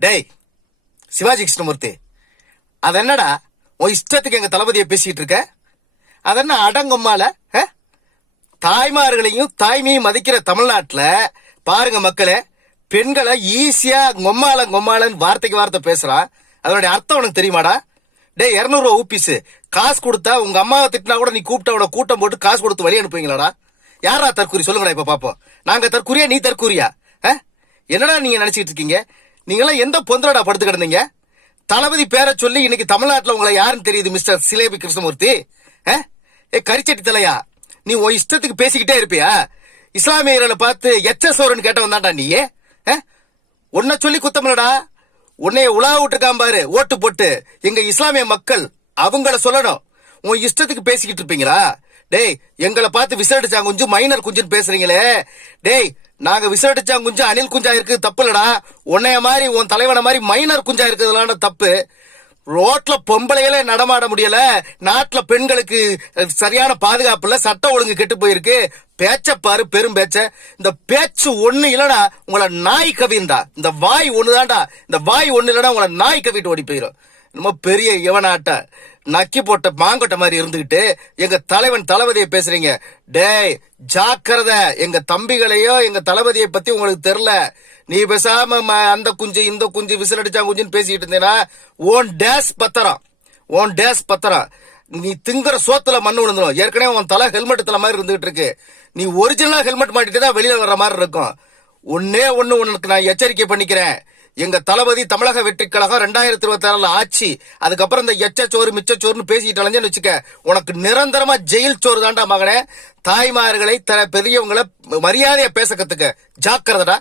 டேய் சிவாஜி கிருஷ்ணமூர்த்தி, அது என்னடா உன் இஷ்டத்துக்கு எங்க தளபதியை பேசிட்டு இருக்க? அதென்ன அடங்கொம்மால? தாய்மார்களையும் தாய்மையும் மதிக்கிற தமிழ்நாட்டுல பாருங்க மக்களே, பெண்களை ஈஸியா கொம்மாலன்னு வார்த்தைக்கு வார்த்தை பேசுறான். அதனுடைய அர்த்தம் உனக்கு தெரியுமாடா? டேய் 200 ரூபா ஊபிஸ் காசு கொடுத்தா உங்க அம்மாவை திட்டினா கூட நீ கூப்பிட்ட கூட்டம் போட்டு காசு கொடுத்து வழி அனுப்புவீங்களாடா? யாரா தற்கூரி சொல்லுங்கடா இப்ப பாப்போம். நாங்க தற்கூரியா நீ தற்கூரியா? என்னடா நீங்க நினைச்சிட்டு இருக்கீங்க? நீங்களாம் எந்த பொந்தரடா படுத்து கிடந்தீங்க? தளபதி பேரை சொல்லி இன்னைக்கு தமிழ்நாட்டுல உங்களை யாருன்னு தெரியுது மிஸ்டர் சிலேபி கிருஷ்ணமூர்த்தி? கரிச்சட்டி தலையா, நீ உன் இஷ்டத்துக்கு பேசிக்கிட்டே இருப்பியா? இஸ்லாமியர்களை பார்த்து எச்சசோரன் கேட்டவன் தான்டா நீ. உன்னை சொல்லி குத்தமில்லடா, உன்னைய உலா விட்டுருக்கான் பாரு ஓட்டு போட்டு எங்க இஸ்லாமிய மக்கள், அவங்கள சொல்லணும். உன் இஷ்டத்துக்கு பேசிக்கிட்டு இருப்பீங்களா? டேய் எங்களை பார்த்து விசடிச்சாங்க குஞ்சு மைனர் குஞ்சுன்னு பேசுறீங்களே. டேய் நாங்க விசடிச்சாங்க குஞ்சு அணில் குஞ்சா இருக்கு தப்பு இல்லடா. உன்னைய மாதிரி உன் தலைவனை மாதிரி மைனர் குஞ்சா இருக்கிறதுலான தப்பு. ரோட்ல பொம்பளைகளே நடமாட முடியல, நாட்டுல பெண்களுக்கு சரியான பாதுகாப்பு இல்ல, சட்ட ஒழுங்கு கெட்டு போயிருக்கு. பேச்சப்பாரு பெரும் பேச்ச. இந்த பேச்சு ஒண்ணு இல்லடா உங்களை நாய் கவிந்தா. இந்த வாய் ஒண்ணுதான்டா, இந்த வாய் ஒண்ணு இல்லடா உங்களை நாய் கவிட்டு ஓடி போயிடும். நம்ம பெரிய இவனாட்ட நக்கி போட்ட மாங்கொட்டை மாதிரி இருந்துகிட்டு எங்க தலைவன் தளபதியை பேசுறீங்க. டேய் ஜாக்கிரத, எங்க தம்பிகளையோ எங்க தளபதியை பத்தி உங்களுக்கு தெரியல. நீ பேசாம அந்த குஞ்சு இந்த குஞ்சு விசிலடிச்சா குஞ்சுன்னு பேசிட்டு இருந்தேன்னா ஓன் டேஸ் பத்திரம். நீ திங்குற சோத்துல மண்ணு விழுந்துடும். ஏற்கனவே உன் தலை ஹெல்மெட் தலை மாதிரி இருந்துகிட்டு இருக்கு. நீ ஒரிஜினலா ஹெல்மெட் மாட்டிட்டு தான் வெளியில வர்ற மாதிரி இருக்கும். ஒன்னே ஒண்ணு உனக்கு நான் எச்சரிக்கை பண்ணிக்கிறேன். எங்க தளபதி தமிழக வெற்றி கழகம் 2026 ஆட்சி, அதுக்கப்புறம் இந்த எச்சச்சோறு மிச்சச்சோறுன்னு பேசிட்டு அலைஞ்சேன்னு வச்சுக்க, உனக்கு நிரந்தரமா ஜெயில் சோறு தாண்டா மகனே. தாய்மார்களை பெரியவங்களை மரியாதையா பேச கத்துக்க. ஜாக்கிரதடா.